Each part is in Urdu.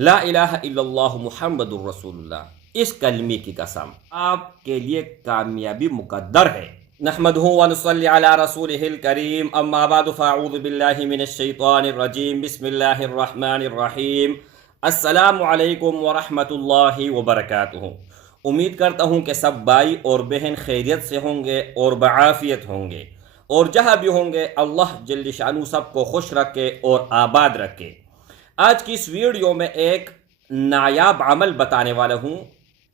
لا الہ الا اللہ محمد الرسول اللہ، اس کلمے کی قسم آپ کے لیے کامیابی مقدر ہے۔ نحمدہ ونصلی علی رسولہ الکریم، اما بعد فاعوذ باللہ من الشیطان الرجیم، بسم اللہ الرحمن الرحیم۔ السلام علیکم ورحمۃ اللہ وبرکاتہ۔ امید کرتا ہوں کہ سب بھائی اور بہن خیریت سے ہوں گے اور بعافیت ہوں گے، اور جہاں بھی ہوں گے اللہ جل شانہ سب کو خوش رکھے اور آباد رکھے۔ آج کی اس ویڈیو میں ایک نایاب عمل بتانے والا ہوں،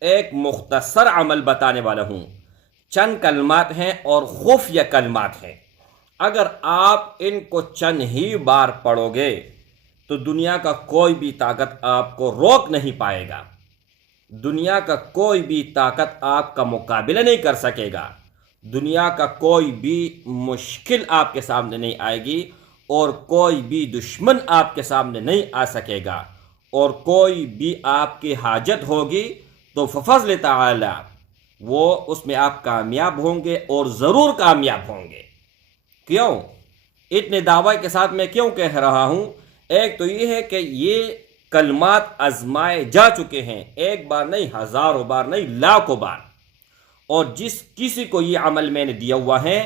ایک مختصر عمل بتانے والا ہوں۔ چند کلمات ہیں اور خفیہ کلمات ہیں۔ اگر آپ ان کو چند ہی بار پڑھو گے تو دنیا کا کوئی بھی طاقت آپ کو روک نہیں پائے گا، دنیا کا کوئی بھی طاقت آپ کا مقابلہ نہیں کر سکے گا، دنیا کا کوئی بھی مشکل آپ کے سامنے نہیں آئے گی، اور کوئی بھی دشمن آپ کے سامنے نہیں آ سکے گا، اور کوئی بھی آپ کی حاجت ہوگی تو فضل تعالی وہ اس میں آپ کامیاب ہوں گے، اور ضرور کامیاب ہوں گے۔ کیوں اتنے دعوی کے ساتھ میں کیوں کہہ رہا ہوں؟ ایک تو یہ ہے کہ یہ کلمات آزمائے جا چکے ہیں، ایک بار نہیں، ہزاروں بار نہیں، لاکھوں بار، اور جس کسی کو یہ عمل میں نے دیا ہوا ہے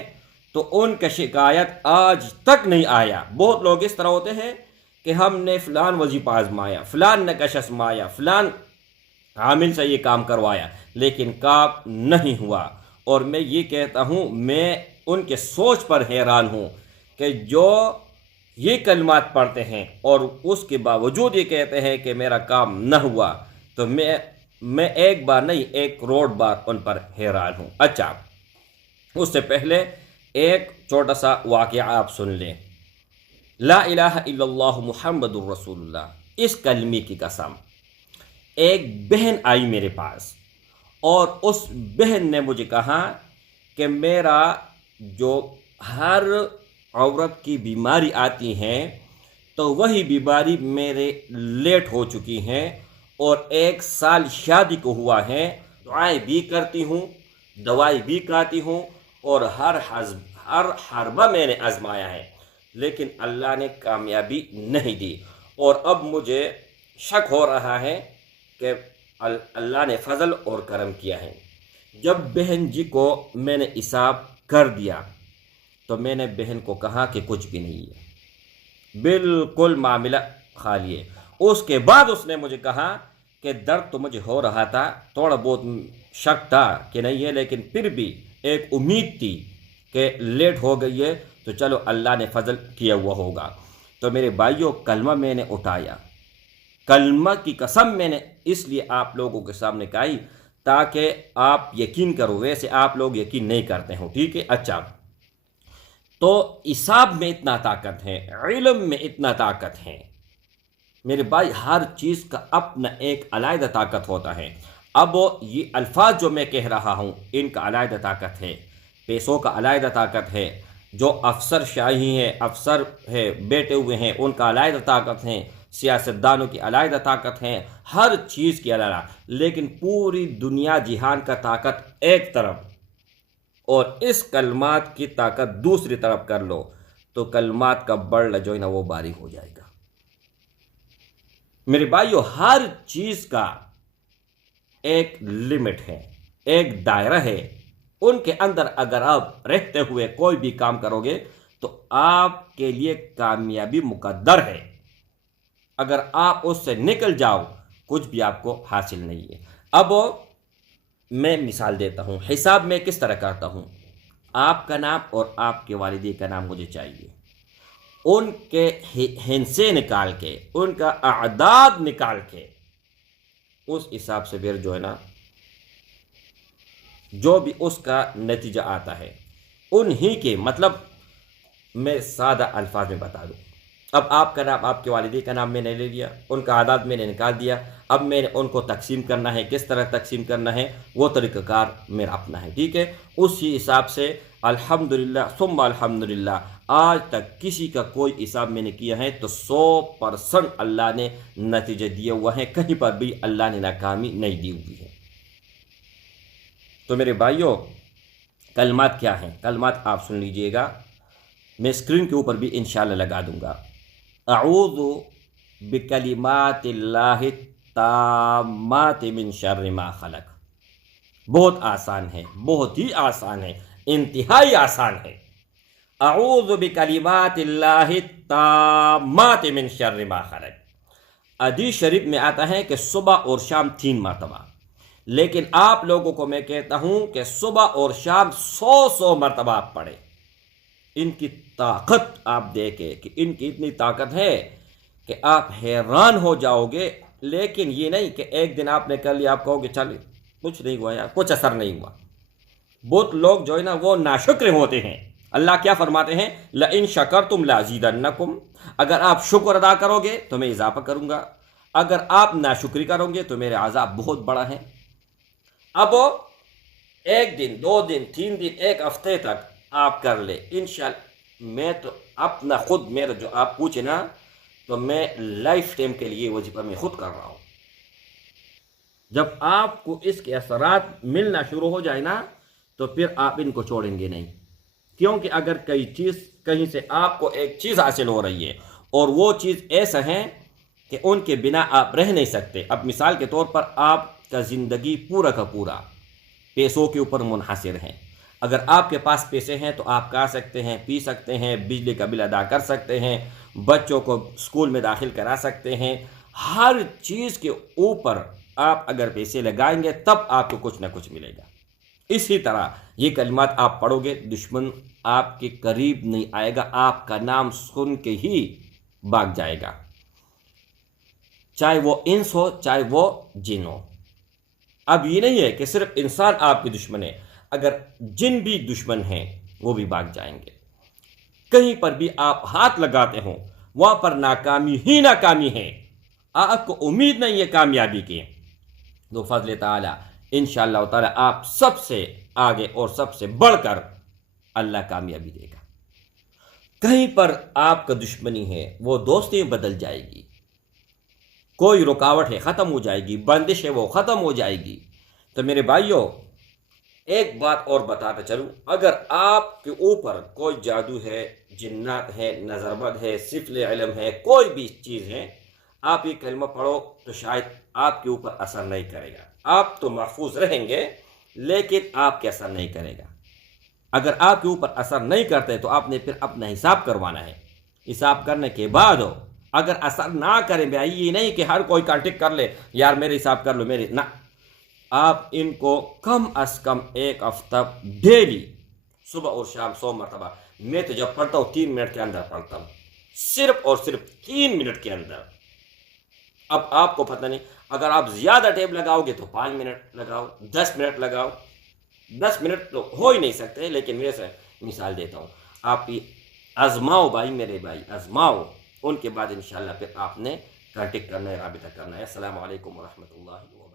تو ان کا شکایت آج تک نہیں آیا۔ بہت لوگ اس طرح ہوتے ہیں کہ ہم نے فلان وظیفہ آزمایا، فلان نقش آزمایا، فلان عامل سے یہ کام کروایا، لیکن کام نہیں ہوا۔ اور میں یہ کہتا ہوں، میں ان کے سوچ پر حیران ہوں کہ جو یہ کلمات پڑھتے ہیں اور اس کے باوجود یہ کہتے ہیں کہ میرا کام نہ ہوا، تو میں ایک بار نہیں، ایک کروڑ بار ان پر حیران ہوں۔ اچھا، اس سے پہلے ایک چھوٹا سا واقعہ آپ سن لیں۔ لا الہ الا اللہ محمد الرسول اللہ، اس کلمے کی قسم ایک بہن آئی میرے پاس، اور اس بہن نے مجھے کہا کہ میرا جو ہر عورت کی بیماری آتی ہیں تو وہی بیماری میرے لیٹ ہو چکی ہیں، اور 1 سال شادی کو ہوا ہے، دعائیں بھی کرتی ہوں، دوائی بھی کھاتی ہوں، اور ہر حربہ میں نے آزمایا ہے، لیکن اللہ نے کامیابی نہیں دی، اور اب مجھے شک ہو رہا ہے کہ اللہ نے فضل اور کرم کیا ہے۔ جب بہن جی کو میں نے حساب کر دیا تو میں نے بہن کو کہا کہ کچھ بھی نہیں ہے، بالکل معاملہ خالی ہے۔ اس کے بعد اس نے مجھے کہا کہ درد تو مجھے ہو رہا تھا، تھوڑا بہت شک تھا کہ نہیں ہے، لیکن پھر بھی ایک امید تھی کہ لیٹ ہو گئی ہے تو چلو اللہ نے فضل کیا ہوا ہوگا۔ تو میرے بھائیوں، کلمہ میں نے اٹھایا، کلمہ کی قسم میں نے اس لیے آپ لوگوں کے سامنے کہی تاکہ آپ یقین کرو، ویسے آپ لوگ یقین نہیں کرتے ہو، ٹھیک ہے؟ اچھا، تو حساب میں اتنا طاقت ہے، علم میں اتنا طاقت ہے میرے بھائی، ہر چیز کا اپنا ایک علیحدہ طاقت ہوتا ہے۔ اب یہ الفاظ جو میں کہہ رہا ہوں ان کا علیحدہ طاقت ہے، پیسوں کا علیحدہ طاقت ہے، جو افسر شاہی ہیں، افسر ہے بیٹھے ہوئے ہیں، ان کا علیحدہ طاقت ہے، سیاستدانوں کی علیحدہ طاقت ہے، ہر چیز کی علیحدہ، لیکن پوری دنیا جہان کا طاقت ایک طرف اور اس کلمات کی طاقت دوسری طرف کر لو تو کلمات کا بڑھ جو ہے نا وہ باری ہو جائے گا۔ میرے بھائیو، ہر چیز کا ایک لمٹ ہے، ایک دائرہ ہے، ان کے اندر اگر آپ رہتے ہوئے کوئی بھی کام کرو گے تو آپ کے لیے کامیابی مقدر ہے۔ اگر آپ اس سے نکل جاؤ کچھ بھی آپ کو حاصل نہیں ہے۔ اب میں مثال دیتا ہوں، حساب میں کس طرح کرتا ہوں۔ آپ کا نام اور آپ کے والدی کا نام مجھے چاہیے، ان کے ہندسے نکال کے، ان کا اعداد نکال کے، اس حساب سے پھر جو ہے نا جو بھی اس کا نتیجہ آتا ہے انہی کے، مطلب میں سادہ الفاظ میں بتا دوں۔ اب آپ کا نام، آپ کے والدی کا نام میں نے لے لیا، ان کا اعداد میں نے نکال دیا، اب میں نے ان کو تقسیم کرنا ہے، کس طرح تقسیم کرنا ہے وہ طریقہ کار میرا اپنا ہے، ٹھیک ہے؟ اسی حساب سے الحمدللہ ثم الحمدللہ آج تک کسی کا کوئی حساب میں نے کیا ہے تو 100% اللہ نے نتیجہ دیا ہوا ہے، کہیں پر بھی اللہ نے ناکامی نہیں دی ہوئی ہے۔ تو میرے بھائیوں، کلمات کیا ہیں؟ کلمات آپ سن لیجئے گا، میں اسکرین کے اوپر بھی انشاءاللہ لگا دوں گا۔ اعوذ بکلمات اللہ التامات من شر ما خلق. بہت آسان ہے، بہت ہی آسان ہے، انتہائی آسان ہے. اعوذ بکلمات اللہ التامات من شر ما خلق. حدیث شریف میں آتا ہے کہ صبح اور شام 3 مرتبہ، لیکن آپ لوگوں کو میں کہتا ہوں کہ صبح اور شام 100 مرتبہ آپ پڑھیں. ان کی طاقت آپ دیکھیں کہ ان کی اتنی طاقت ہے کہ آپ حیران ہو جاؤ گے. لیکن یہ نہیں کہ ایک دن آپ نے کر لیا آپ کہو گے چل کچھ نہیں ہوا یار، کچھ اثر نہیں ہوا. بہت لوگ جو ہے نا وہ ناشکر ہوتے ہیں. اللہ کیا فرماتے ہیں؟ لئن شکرتم لازیدنکم. اگر آپ شکر ادا کرو گے تو میں اضافہ کروں گا، اگر آپ ناشکری کرو گے تو میرے عذاب بہت بڑا ہے. اب 1 دن 2 دن 3 دن 1 ہفتے تک آپ کر لے انشاءاللہ. میں تو اپنا خود میرا جو آپ پوچھے نا تو میں لائف ٹائم کے لیے وظیفہ میں خود کر رہا ہوں. جب آپ کو اس کے اثرات ملنا شروع ہو جائے نا تو پھر آپ ان کو چھوڑیں گے نہیں. کیونکہ اگر کہیں سے آپ کو ایک چیز حاصل ہو رہی ہے اور وہ چیز ایسا ہے کہ ان کے بنا آپ رہ نہیں سکتے. اب مثال کے طور پر آپ کا زندگی پورا کا پورا پیسوں کے اوپر منحصر ہے. اگر آپ کے پاس پیسے ہیں تو آپ کھا سکتے ہیں، پی سکتے ہیں، بجلی کا بل ادا کر سکتے ہیں، بچوں کو اسکول میں داخل کرا سکتے ہیں. ہر چیز کے اوپر آپ اگر پیسے لگائیں گے تب آپ کو کچھ نہ کچھ ملے گا. اسی طرح یہ کلمات آپ پڑھو گے، دشمن آپ کے قریب نہیں آئے گا، آپ کا نام سن کے ہی بھاگ جائے گا، چاہے وہ انس ہو چاہے وہ جن ہو. اب یہ نہیں ہے کہ صرف انسان آپ کے دشمن ہے، اگر جن بھی دشمن ہیں وہ بھی بھاگ جائیں گے. کہیں پر بھی آپ ہاتھ لگاتے ہوں وہاں پر ناکامی ہی ناکامی ہے، آپ کو امید نہیں ہے کامیابی کی. تو فضل تعالی انشاءاللہ تعالی آپ سب سے آگے اور سب سے بڑھ کر اللہ کامیابی دے گا. کہیں پر آپ کا دشمنی ہے وہ دوستی بدل جائے گی، کوئی رکاوٹ ہے ختم ہو جائے گی، بندش ہے وہ ختم ہو جائے گی. تو میرے بھائیوں ایک بات اور بتاتا چلوں، اگر آپ کے اوپر کوئی جادو ہے، جنات ہے، نظر بد ہے، سفل علم ہے، کوئی بھی چیز ہے، آپ یہ کلمہ پڑھو تو شاید آپ کے اوپر اثر نہیں کرے گا. آپ تو محفوظ رہیں گے لیکن آپ کے اثر نہیں کرے گا. اگر آپ کے اوپر اثر نہیں کرتے تو آپ نے پھر اپنا حساب کروانا ہے. حساب کرنے کے بعد اگر اثر نہ کرے، بھائی یہ نہیں کہ ہر کوئی کانٹیکٹ کر لے یار میرے حساب کر لو میرے، نہ، آپ ان کو کم از کم 1 ہفتہ ڈیلی صبح اور شام 100 مرتبہ. میں تو جب پڑھتا ہوں 3 منٹ کے اندر پڑھتا ہوں، صرف اور صرف 3 منٹ کے اندر. اب آپ کو پتہ نہیں، اگر آپ زیادہ ٹائم لگاؤ گے تو 5 منٹ لگاؤ، 10 منٹ لگاؤ. 10 منٹ تو ہو ہی نہیں سکتے لیکن میں سے مثال دیتا ہوں. آپ آزماؤ بھائی، میرے بھائی آزماؤ، ان کے بعد انشاءاللہ پھر آپ نے کانٹیکٹ کرنا ہے، رابطہ کرنا ہے. السلام علیکم ورحمۃ اللہ وبرکاتہ.